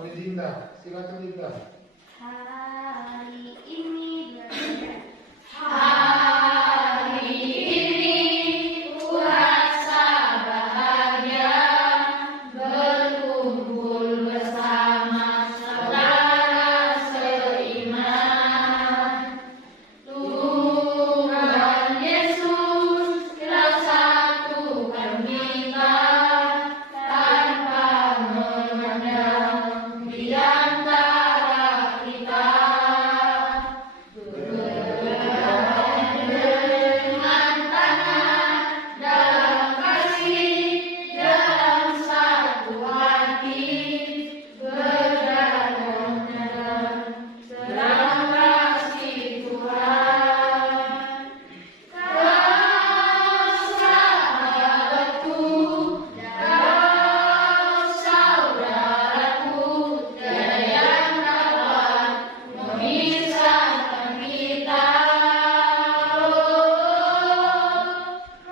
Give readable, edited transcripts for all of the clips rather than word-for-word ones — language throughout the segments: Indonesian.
oleh Dinda. Silakan Dinda. Hari ini belajar. Hari ini puasa bahagia, berkumpul bersama saudara seiman. Tuhan Yesus telah satukan kita tanpa memandang di antara kita. Dengan tangan dalam kasih, dalam satu hati, berjalan dalam kasih Tuhan. Kau sahabatku, kau saudaraku, tiada yang dapat memisahkan kita.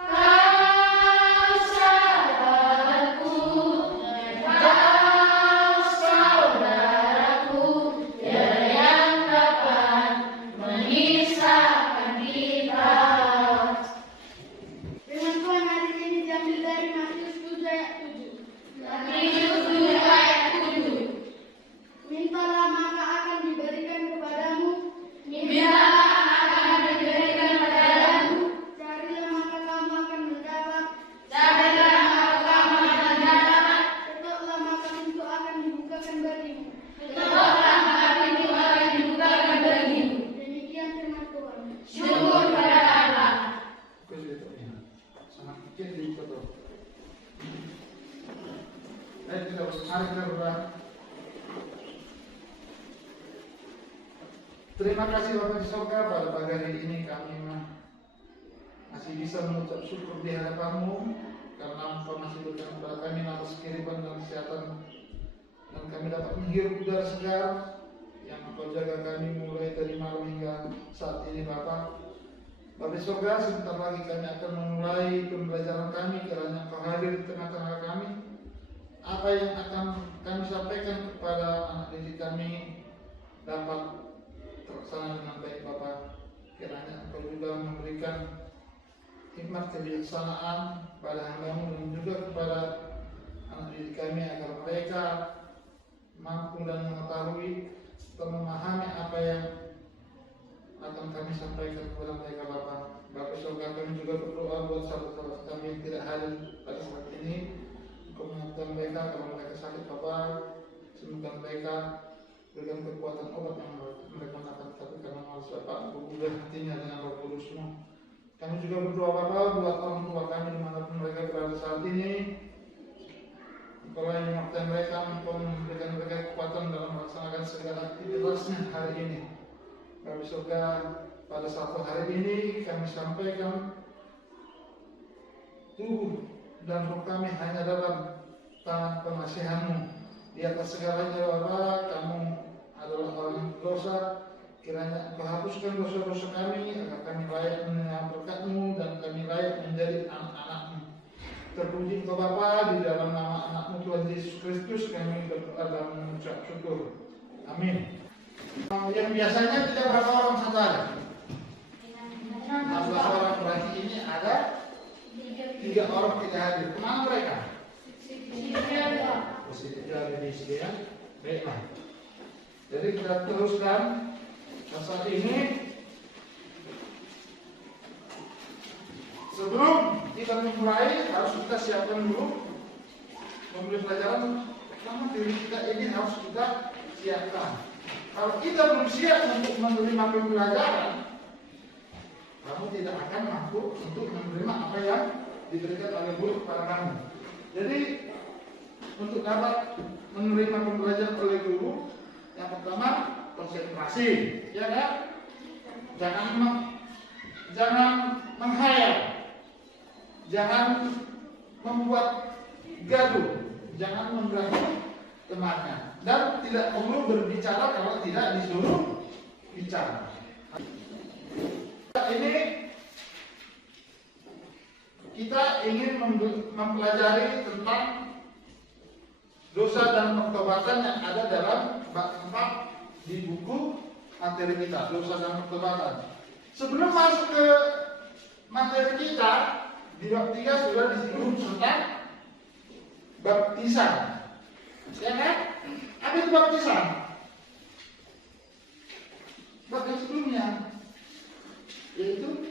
Kau sahabatku, kau saudaraku, tiada yang dapat memisahkan kita. Firman Tuhan hari ini diambil dari Matius 7 ayat 7. Matius 7 ayat 7. Mintalah maka akan diberikan kepadamu. Mintalah akan diberikan kepadamu, Carilah maka kamu akan mendapat. carilah maka kamu akan dapat, Ketoklah maka pintu akan dibukakan bagimu. ketoklah maka pintu akan dibukakan bagimu. Demikian firman Tuhan. Syukur pada Allah. Sangat kecil di foto. Mari kita berdoa. Terima kasih Bapak di surga, pada pagi hari ini kami masih bisa mengucap syukur di hadapan-Mu karena Engkau masih berikan kepada kami nafas kehidupan dan kesehatan, dan kami dapat menghirup udara segar yang Engkau jaga kami mulai dari malam hingga saat ini Bapak. Bapak di surga, sebentar lagi kami akan memulai pembelajaran kami, kiranya Engkau hadir di tengah-tengah kami. Apa yang akan kami sampaikan kepada anak didik kami dapat terlaksana dengan baik Bapak. Kiranya Engkau juga memberikan hikmat kebijaksanaan pada hamba-Mu dan juga kepada anak didik kami agar mereka mampu dan mengetahui atau memahami apa yang akan kami sampaikan kepada mereka Bapak. Bapak surga, kami juga berdoa buat sahabat-sahabat kami yang tidak hadir pada saat ini. Engkau menguatkan mereka kalau mereka sakit Bapak, sembuhkan mereka, berikan kekuatan obat yang mereka makan, tapi karena malas Bapak, berubah hatinya dengan Roh Kudus-Mu. Kami juga berdoa Bapak buat orang tua kami dimanapun mereka berada saat ini. Engkau yang menguatkan mereka, Engkau memberikan mereka kekuatan dalam melaksanakan segala aktivitasnya hari ini. Kami surga, pada satu hari ini kami sampaikan tubuh dan roh kami hanya dalam tangan pengasihan-Mu. Di atas segalanya Bapak, Kamu adalah orang berdosa. Kiranya Engkau hapuskan dosa-dosa kami agar kami layak menerima berkat-Mu dan kami layak menjadi anak-anak-Mu. Terpuji Engkau Bapa, di dalam nama anak-Mu Tuhan Yesus Kristus kami berdoa dan mengucap syukur. Amin. Yang biasanya tidak berapa orang satu hari? 16 orang, berarti ini ada 3 orang tidak hadir. Kemana mereka? Positif ada di sini ya. Baiklah. Jadi kita teruskan. Saat ini sebelum kita memulai harus kita siapkan dulu memberi pelajaran. Pertama diri kita ini harus kita siapkan. Kalau kita belum siap untuk menerima pembelajaran, kamu tidak akan mampu untuk menerima apa yang diberikan oleh guru kepada kamu. Jadi untuk dapat menerima pembelajaran oleh guru, yang pertama konsentrasi, ya kan? Jangan menghayal, jangan membuat gaduh, jangan mengganggu temannya, dan tidak perlu berbicara kalau tidak disuruh bicara. Ini kita ingin mempelajari tentang dosa dan pertobatan yang ada dalam bab 4 di buku materi kita, dosa dan pertobatan. Sebelum masuk ke materi kita, di bab 3 sudah disinggung tentang baptisan. Ya kan? Apa itu baptisan? Bab yang sebelumnya, yaitu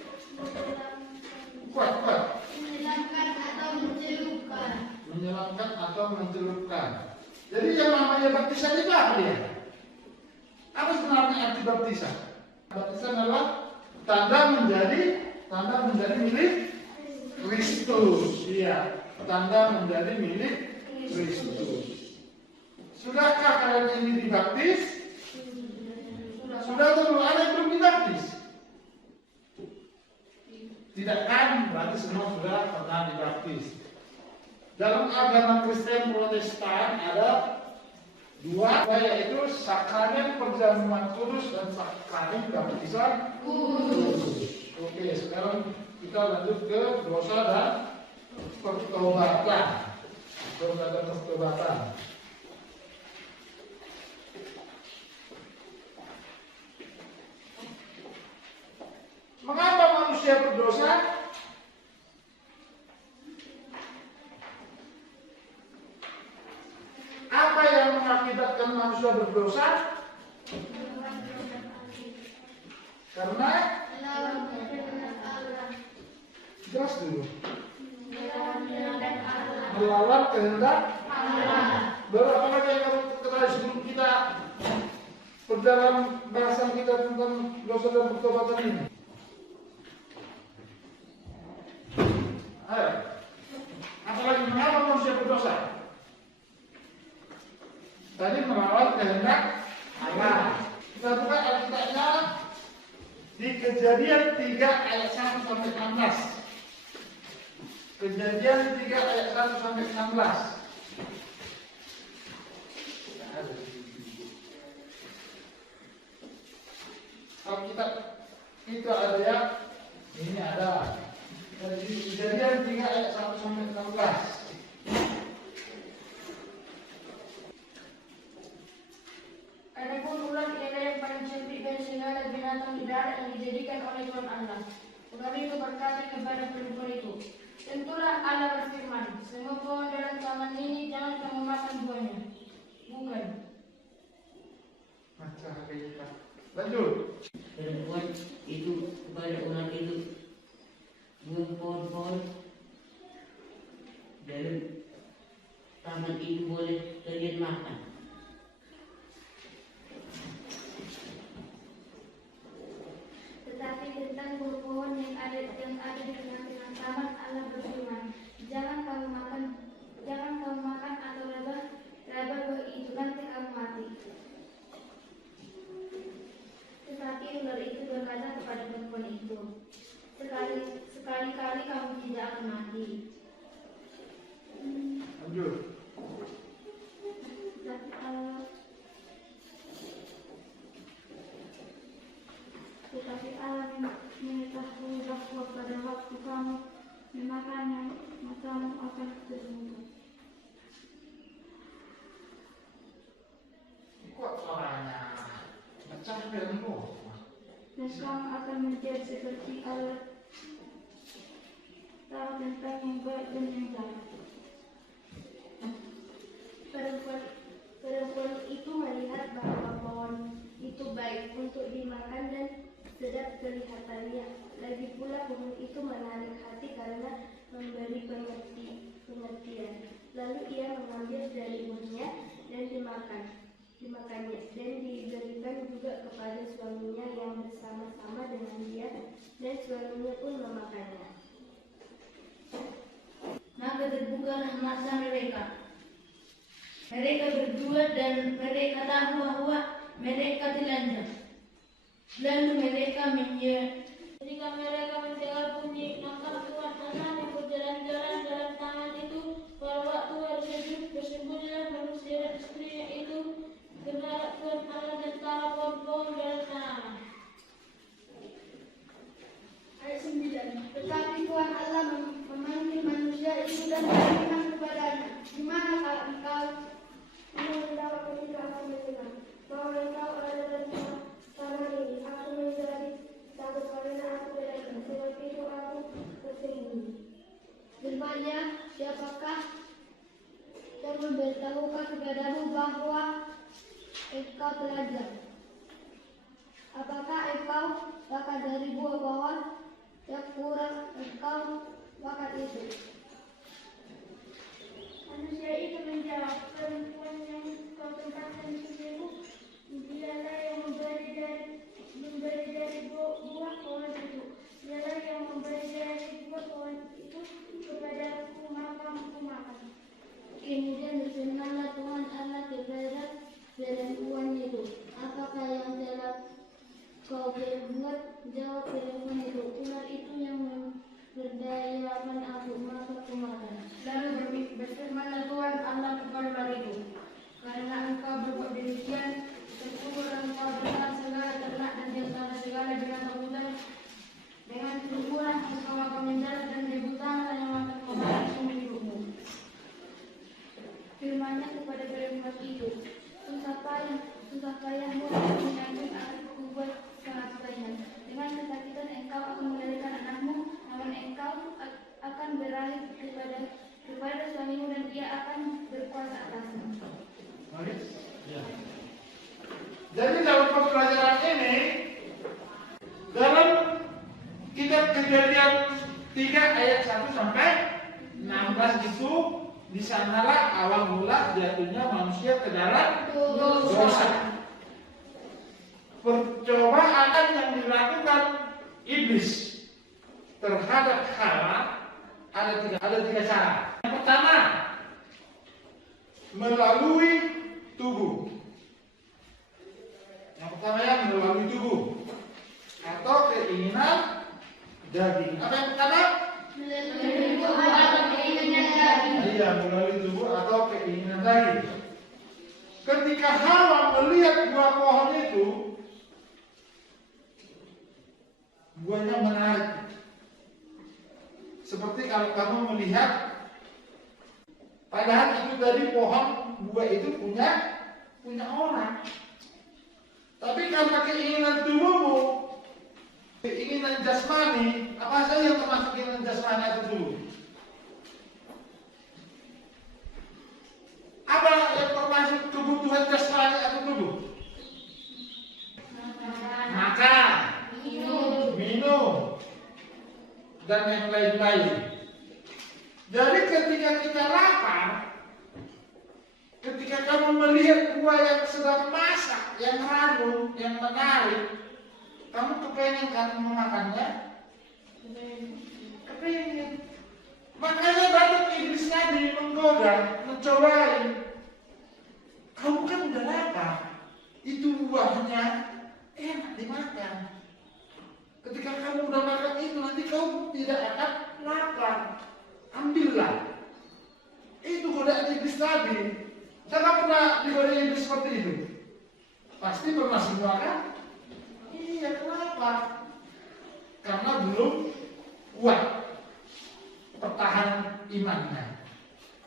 kuat. menyelamkan atau mencelupkan. Menyelamkan atau mencelupkan. Jadi yang namanya baptisan itu apa dia? Apa sebenarnya arti baptisan? Baptisan adalah tanda menjadi milik Kristus. Iya, tanda menjadi milik Kristus. Sudahkah kalian ini dibaptis? Sudah atau belum? Ada yang belum dibaptis? Tidak kan? Berarti semua sudah pernah dibaptis. Dalam agama Kristen Protestan ada dua, yaitu sakramen perjamuan kudus dan sakramen baptisan kudus. Oke, sekarang kita lanjut ke dosa dan pertobatan. Dosa dan pertobatan. Mengapa manusia berdosa? Apa yang mengakibatkan manusia berdosa? Karena jelas dulu. Melawan kehendak Allah. Berapa kali yang kamu ketahui sebelum kita berjalan bahasan kita tentang dosa dan pertobatan ini? Ayo. Apalagi mengapa manusia berdosa? Tadi melawan kehendak Allah. Kita buka Alkitabnya di Kejadian 3 ayat 1 sampai 16. Kejadian 3 ayat 1 sampai 16. Alkitab itu ada ya. Ini ada. Kejadian 3 ayat 1 sampai 16. Adapun ulat ialah yang paling cerdik dari segala binatang di darat yang dijadikan oleh Tuhan Allah. Ular itu berkata kepada perempuan itu, tentulah Allah berfirman, semua pohon dalam taman ini jangan kamu makan buahnya. Bukan. Baca kita. Lanjut. Perempuan itu kepada ular itu, pohon-pohon dalam taman itu boleh kalian makan. Tetapi tentang buah-buahan yang ada di tengah-tengah taman, Allah berfirman, jangan kamu makan atau raba buah itu, nanti kamu mati. Tetapi ular itu berkata kepada perempuan itu, sekali-kali kamu tidak akan mati. Lanjut. Tetapi Allah mengetahui bahwa pada waktu kamu memakannya, matamu akan terbuka. Kuat suaranya. Baca film lu. Dan kamu akan menjadi seperti Allah, tahu tentang yang baik dan yang jahat. Perempuan itu melihat bahwa pohon itu baik untuk dimakan dan sedap kelihatannya. Lagi pula pohon itu menarik hati karena memberi pengertian. Lalu ia mengambil dari buahnya dan dimakannya, dan diberikan juga kepada suaminya yang bersama-sama dengan dia, dan suaminya pun memakannya. Maka terbukalah mata mereka. Mereka berdua dan mereka tahu bahwa mereka telanjang. Lalu mereka ketika mereka mendengar bunyi langkah Tuhan Allah yang berjalan-jalan dalam taman itu, pada waktu hari sejuk bersembunyilah manusia dan istrinya itu berharap Tuhan Allah dan tahu pohon-pohon dalam taman. Ayat 9. Tetapi Tuhan Allah memanggil manusia itu dan berfirman kepadanya, di manakah engkau? kepadamu bahwa engkau telanjang. Apakah engkau makan dari buah pohon yang kurang engkau makan itu? Manusia itu menjawab, perempuan yang kau tempatkan di sisimu, dialah yang memberi dari buah pohon itu. Dialah yang memberi dari buah pohon itu kepadaku, maka aku makan. Kemudian berfirmanlah Tuhan Allah kepada perempuan itu, apakah yang telah kau perbuat? Jawab perempuan itu, ular itu yang memberdayakan aku, maka aku makan. Lalu berfirmanlah Tuhan Allah kepada ular itu, karena engkau berbuat demikian, terkubur engkau bersama segala ternak dan di antara segala binatang hutan. Dengan ketubuhan engkau akan mendarat dan di hutan yang akan memakan semua hidupmu. Firman-Nya kepada perempuan itu, susah payahmu untuk menyambung anakku buat pengasuhannya. Dengan kesakitan engkau akan melahirkan anakmu, namun engkau akan beralih kepada suamimu dan dia akan berkuasa atasmu. Baik? Ya. Jadi dalam pembelajaran ini, dalam kitab Kejadian 3 ayat 1 sampai 16 itu, di sanalah awal mula jatuhnya manusia ke dalam dosa. Percobaan yang dilakukan iblis terhadap Hawa ada tiga cara. Yang pertama, melalui tubuh. Yang pertama ya melalui tubuh atau keinginan daging. Apa yang pertama? Iya, melalui tubuh atau keinginan daging. Ketika Hawa melihat buah pohon itu, buahnya menarik. Seperti kalau kamu melihat, padahal itu dari pohon buah itu punya orang. Tapi karena keinginan tubuhmu, keinginan jasmani, apa saja yang termasuk keinginan jasmani atau tubuh? Apa yang termasuk kebutuhan jasmani atau tubuh? Makan, minum, dan yang lain-lain. Jadi ketika kita lapar, ketika kamu melihat buah yang sedang masak, yang ranum, yang menarik, kamu kepengen kan memakannya? Kepengen. Makanya datang iblis tadi menggoda, mencobai. Kamu kan udah lapar, itu buahnya enak dimakan. Ketika kamu udah makan itu, nanti kamu tidak akan lapar. Ambillah. Itu godaan iblis tadi. Siapa pernah digoda iblis seperti itu? Pasti pernah semua kan? Iya, kenapa? Karena belum kuat pertahanan imannya.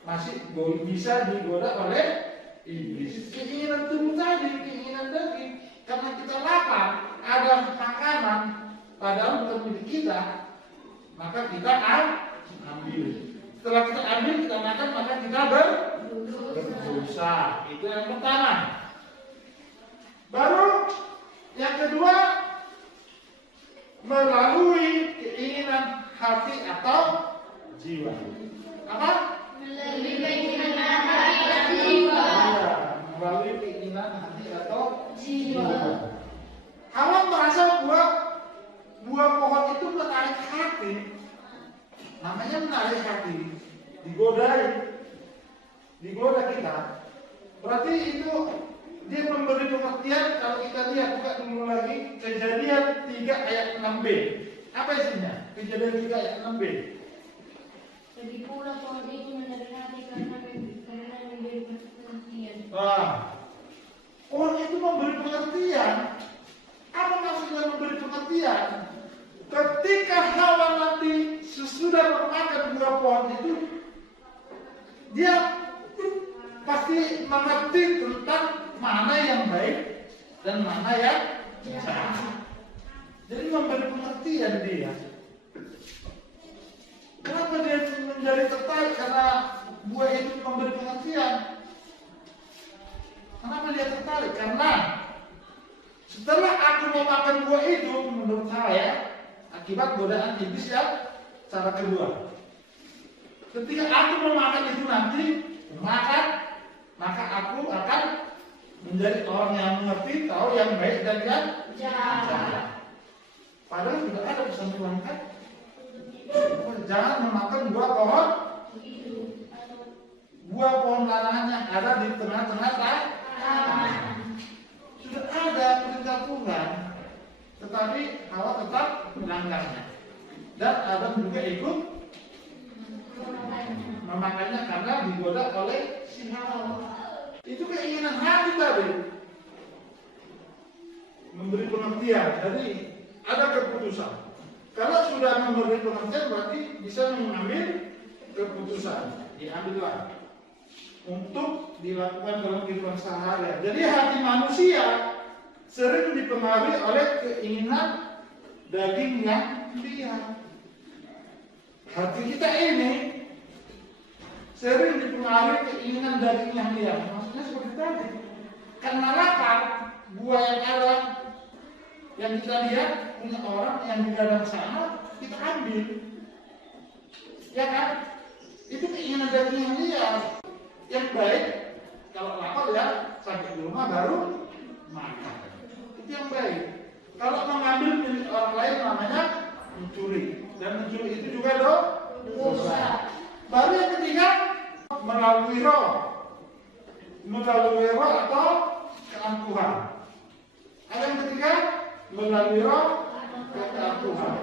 Masih bisa digoda oleh iblis. Keinginan tubuh tadi, keinginan daging. Karena kita lapar, ada makanan padahal bukan milik kita, maka kita ambil. Setelah kita ambil, kita makan, maka kita berdosa. Itu yang pertama. Baru yang kedua, melalui keinginan hati atau jiwa. Apa? Melalui keinginan hati dan jiwa. Ya, melalui keinginan hati atau Jiwa. Hawa merasa buah pohon itu menarik hati. Namanya menarik hati, digoda kita. Berarti itu dia memberi pengertian. Kalau kita lihat, buka dulu lagi Kejadian 3 ayat 6b. Apa isinya? Kejadian 3 ayat 6b. Lagi pula pohon itu menarik hati karena memberi pengertian. Pohon itu memberi pengertian. Apa maksudnya memberi pengertian? Ketika Hawa nanti sesudah memakan buah pohon itu, dia pasti mengerti tentang mana yang baik dan mana yang jahat. Jadi memberi pengertian dia. Kenapa dia menjadi tertarik? Karena buah itu memberi pengertian. Kenapa dia tertarik? Karena setelah aku memakan buah itu, menurut saya akibat godaan iblis yang cara kedua. Ketika aku memakan itu nanti, maka aku akan menjadi orang yang mengerti, tahu yang baik dan yang jahat. Padahal tidak ada pesan Tuhan kan? Jangan memakan buah pohon larangan yang ada di tengah-tengah taman. Sudah ada perintah Tuhan, tetapi Hawa tetap melanggarnya. Dan Adam juga ikut memakannya karena digoda oleh si Hawa. Itu keinginan hati tadi. Memberi pengertian, jadi ada keputusan. Kalau sudah memberi pengertian berarti bisa mengambil keputusan. Diambillah untuk dilakukan dalam kehidupan sehari-hari. Jadi hati manusia sering dipengaruhi oleh keinginan daging yang liar. Hati kita ini sering dipengaruhi keinginan daging yang liar. Maksudnya seperti tadi. Karena lapar, buah yang ada yang kita lihat punya orang yang di dalam sana kita ambil. Ya kan? Itu keinginan daging yang liar. Yang baik kalau lapar ya sampai di rumah baru makan. Itu yang baik. Kalau mengambil milik orang lain namanya mencuri. Dan mencuri itu juga dosa. Baru yang ketiga melalui roh. Melalui roh atau keangkuhan. Ada yang ketiga melalui roh keangkuhan.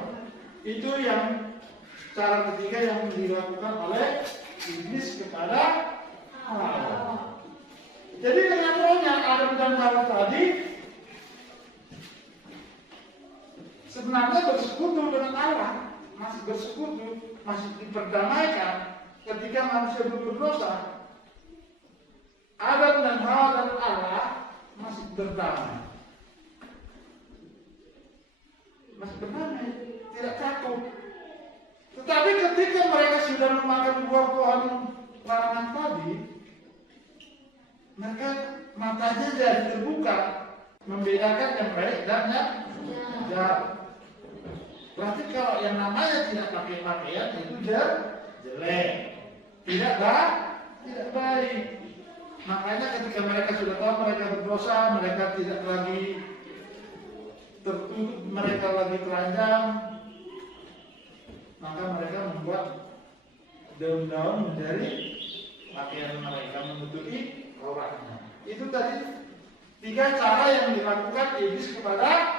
Itu yang cara ketiga yang dilakukan oleh iblis kepada Hawa. Jadi dengan rohnya Adam dan Hawa tadi sebenarnya bersekutu dengan Allah, masih bersekutu, masih diperdamaikan ketika manusia belum berdosa. Adam dan Hawa dan Allah masih berdamai. Masih berdamai, tidak takut. Tetapi ketika mereka sudah memakan buah pohon larangan tadi, maka matanya jadi terbuka, membedakan yang baik dan yang jahat. Berarti kalau yang namanya tidak pakai pakaian itu jelek, tidak baik. Makanya ketika mereka sudah tahu mereka berdosa, mereka tidak lagi tertutup, mereka lagi telanjang, maka mereka membuat daun-daun menjadi pakaian mereka menutupi auratnya. Itu tadi 3 cara yang dilakukan iblis kepada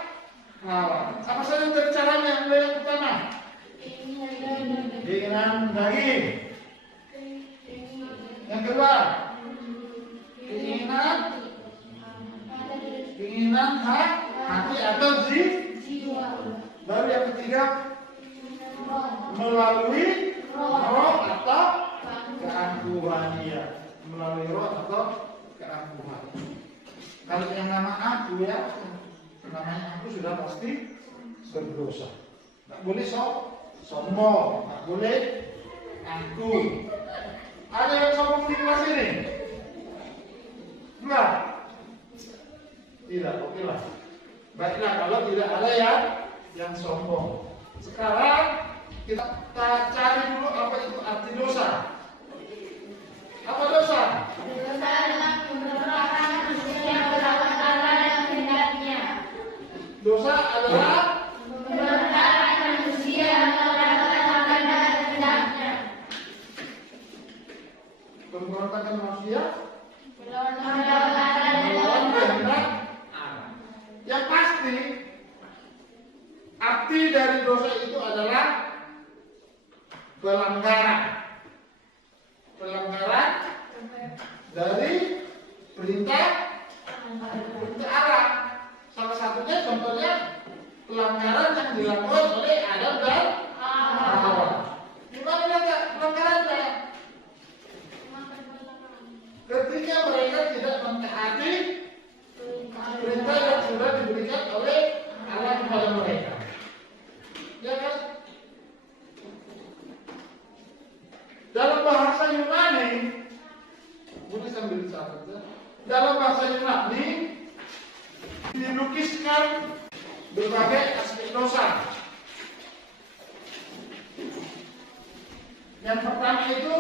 Hawa. Apa saja dari caranya? Yang pertama, keinginan daging. Yang kedua, keinginan hati atau jiwa. Baru yang ketiga, melalui roh atau keangkuhan dia. Melalui roh atau keangkuhan. Kalau yang nama aku ya, namanya aku sudah pasti berdosa. Tidak boleh sombong, tidak boleh angkuh. Ada yang sombong di kelas ini? Enggak? Tidak, oke lah. Baiklah kalau tidak ada yang sombong. Sekarang kita cari dulu apa itu arti dosa. Apa dosa? Dosa adalah pemberontakan manusia yang melawan Allah dan kehendaknya. Dosa adalah Pemberontakan manusia yang melawan Allah dan kehendaknya. pemberontakan manusia Melawan Allah dan melawan kehendaknya. kehendak Allah. Yang pasti arti dari dosa itu adalah pelanggaran dari perintah Allah. Salah satunya contohnya pelanggaran yang dilakukan oleh Adam dan Hawa. Gimana pelanggarannya? Ketika mereka tidak mentaati perintah yang sudah diberikan oleh Allah kepada mereka. Ya kan? Dalam bahasa Yunani, boleh sambil catat ya. Dalam bahasa Yunani sebagai aspek dosa. Yang pertama itu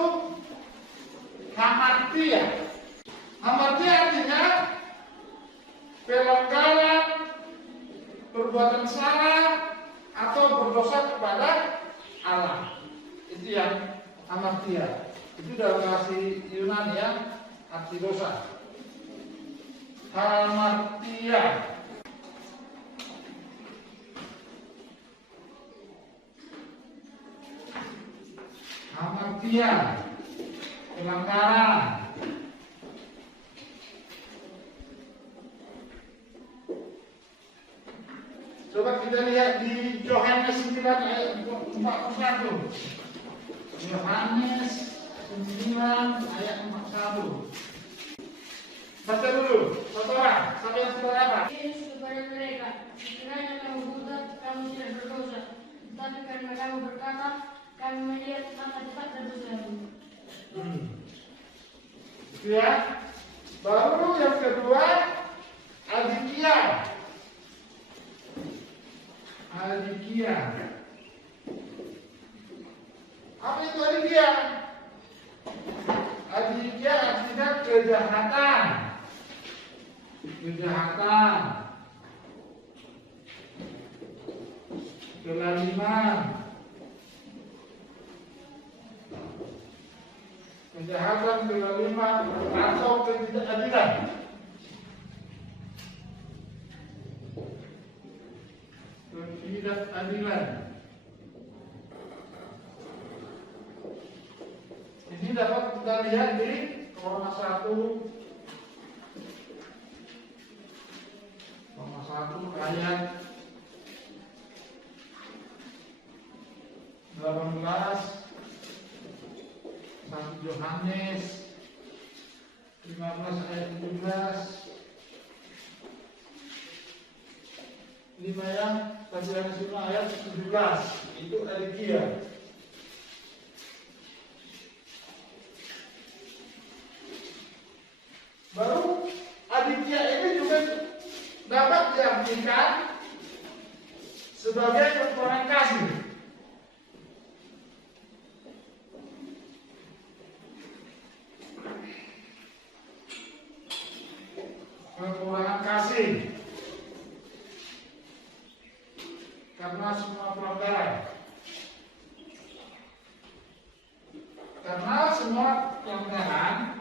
hamartia. Hamartia artinya pelanggaran, perbuatan salah atau berdosa kepada Allah. Itu yang hamartia. Itu dalam bahasa Yunani ya, arti dosa. Hamartia. Hamartia, pelanggaran. Coba kita lihat di Yohanes 9 ayat 41. Yohanes 9 ayat 41. Baca dulu, satu orang. Siapa yang sudah apa? Yesus kepada mereka, sekiranya kamu buta, kamu tidak berdosa. Tetapi karena kamu berkata, kami melihat maka cepat berdosamu. Ya. Baru yang kedua, adikia. Adikia. Apa itu adikia? Adikia artinya kejahatan. Kejahatan. Kelaliman. Kejahatan, kelaliman atau ketidakadilan. Ketidakadilan. Ini dapat kita lihat di Roma 1 ayat 18, 1 Yohanes 15 ayat 17, 5 ya, 1 Yohanes 5 ayat 17. Itu adikia. Baru adikia ini juga dapat diartikan sebagai kekurangan kasih. Kekurangan kasih karena semua pelanggaran. Karena semua pelanggaran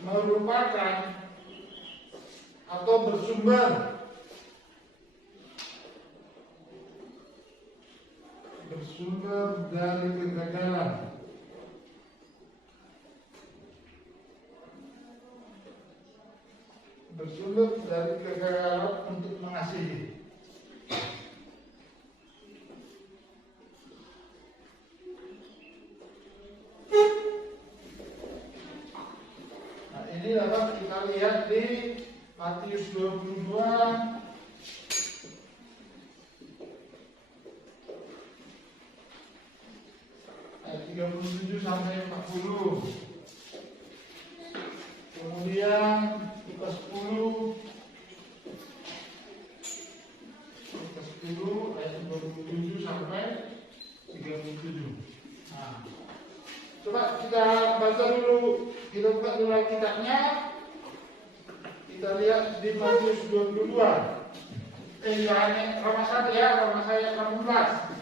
merupakan atau bersumber dari kegagalan. Bersumber dari kegagalan untuk mengasihi. Nah, ini dapat kita lihat di Matius 22 ayat 37 sampai 40. Kemudian Lukas 10 ayat 27 sampai 37. Nah, coba kita baca dulu, kita buka dulu Alkitabnya. Kita lihat di Matius 22. Roma 1 ya, Roma 1 ayat 18.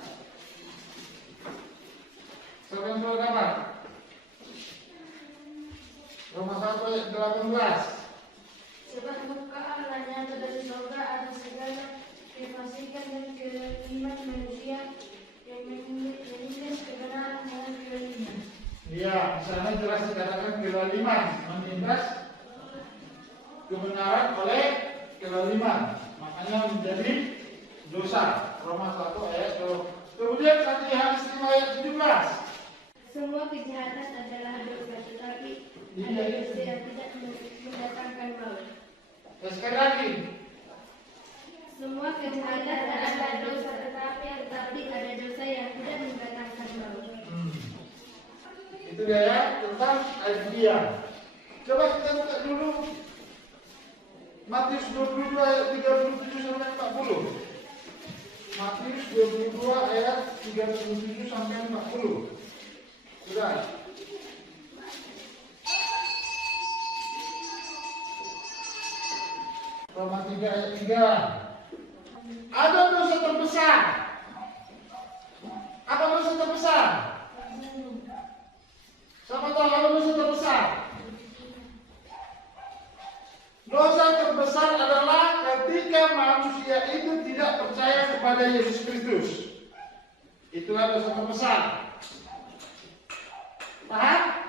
Saudara kabar? Roma 1 ayat 18. Sebab muka Allah nyata dari surga ada segala kefasikan dan keimanan manusia yang menindas kebenaran dan kelaliman. Iya, di sana jelas dikatakan kelaliman, menindas kebenaran oleh kelaliman, makanya menjadi dosa. Roma 1 ayat 2. Kemudian 1 Yohanes 5 ayat 17. Semua kejahatan adalah dosa, tetapi ada dosa yang tidak mendatangkan maut. Sekali lagi. Semua kejahatan adalah dosa, tetapi ada dosa yang tidak mendatangkan maut. Itu dia ya. tentang dia. Coba kita buka dulu Matius 22 ayat 37 sampai 40. Matius 22 ayat 37 sampai 40. Sudah. Roma 3 ayat 3. Ada dosa terbesar. Apa dosa terbesar? Siapa tahu apa dosa terbesar? Dosa terbesar adalah ketika manusia itu tidak percaya kepada Yesus Kristus. Itulah dosa terbesar. Paham?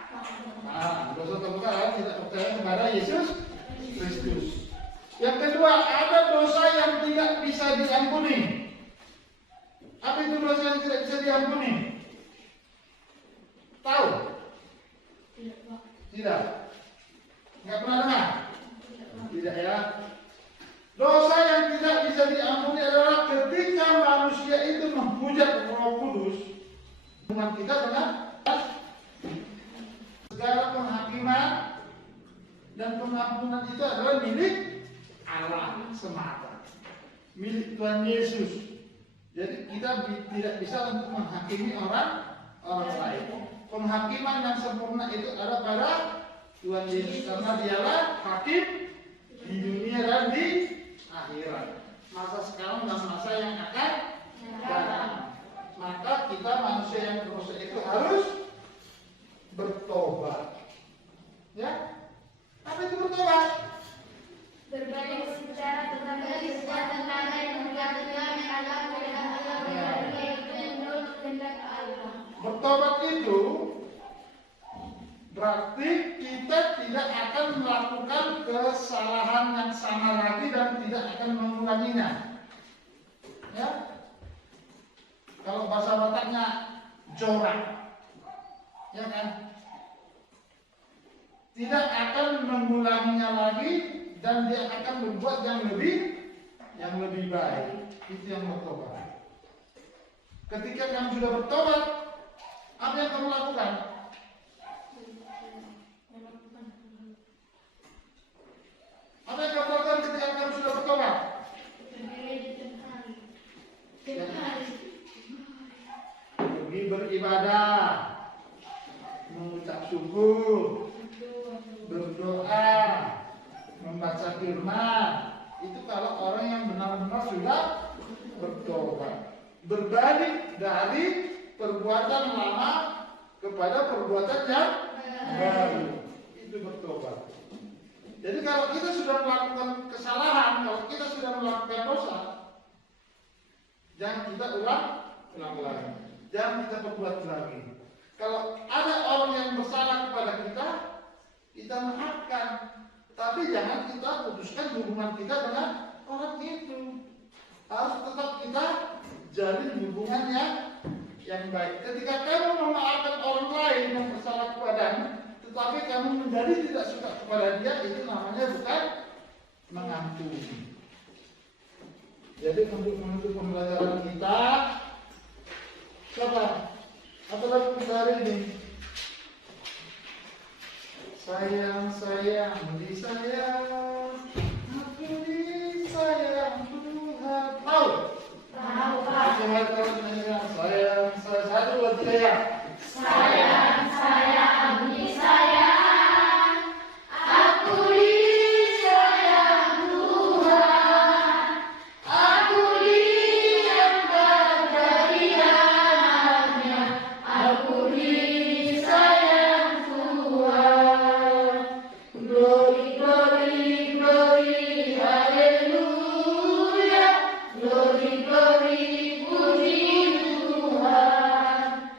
Dosa terbesar adalah tidak percaya kepada Yesus Kristus. Yang kedua, ada dosa yang tidak bisa diampuni. Apa itu dosa yang tidak bisa diampuni? Tahu? Tidak. Nggak pernah dengar? Tidak ya. Dosa yang tidak bisa diampuni adalah ketika manusia itu menghujat Roh Kudus. Hubungan kita dengan segala penghakiman dan pengampunan itu adalah milik Allah semata, milik Tuhan Yesus. Jadi kita tidak bisa untuk menghakimi orang lain. Penghakiman yang sempurna itu ada pada Tuhan Yesus, karena dialah hakim di dunia dan di akhirat, masa sekarang dan masa yang akan datang. Maka kita manusia yang berdosa itu harus bertobat. Ya, apa itu bertobat? Berbalik secara tetangga yang mengatakan Allah kehendak Allah. Bertobat itu berarti kita tidak akan melakukan kesalahan yang sama lagi dan tidak akan mengulanginya. Ya, kalau bahasa Bataknya jorak, ya kan? Tidak akan mengulanginya lagi dan dia akan membuat yang lebih baik. Itu yang bertobat. Ketika kamu sudah bertobat, apa yang kamu lakukan? Apa yang kamu lakukan ketika kamu sudah bertobat? Pergi beribadah, mengucap syukur, berdoa, membaca firman. Itu kalau orang yang benar-benar sudah bertobat, berbalik dari perbuatan lama kepada perbuatan yang baru. Itu bertobat. Jadi kalau kita sudah melakukan kesalahan, kalau kita sudah melakukan dosa, jangan kita ulang lagi. Jangan kita perbuat lagi. Kalau ada orang yang bersalah kepada kita maafkan. Tapi jangan kita putuskan hubungan kita dengan orang itu. Harus tetap kita jalin hubungan yang baik. Ketika kamu memaafkan orang lain yang bersalah kepadamu, tetapi kamu menjadi tidak suka kepada dia, itu namanya bukan mengampuni. Jadi untuk menutup pembelajaran kita, siapa? Apa lagu kita hari ini? Sayang, sayang, disayang, aku disayang Tuhan. Tahu? Tahu, Pak. Coba kalau nyanyikan sayang, sayang, satu dua tiga ya. Sayang, sayang, disayang, aku disayang Tuhan, aku diangkat dari anaknya, aku disayang Tuhan. Glory, glory, glory, haleluya, glory, glory, puji Tuhan.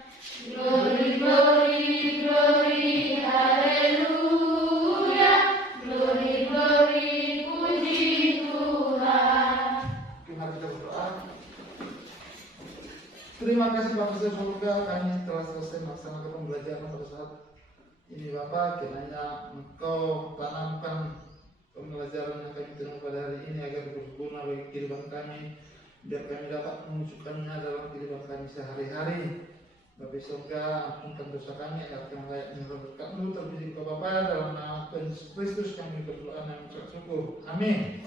Glory, glory, glory, haleluya, glory, glory, puji Tuhan. Mari kita berdoa. Terima kasih Bapak Surga, kami telah selesai melaksanakan pembelajaran pada saat ini Bapak. Kiranya Engkau tanamkan pembelajaran yang kami terima pada hari ini agar berguna bagi kehidupan kami, biar kami dapat menunjukkannya dalam kehidupan kami sehari-hari. Bapa di surga, ampunkan dosa kami agar kami layak menyerahkan berkat-Mu terpuji Engkau Bapa, dalam nama Tuhan Yesus Kristus kami berdoa dan mengucap syukur. Amin.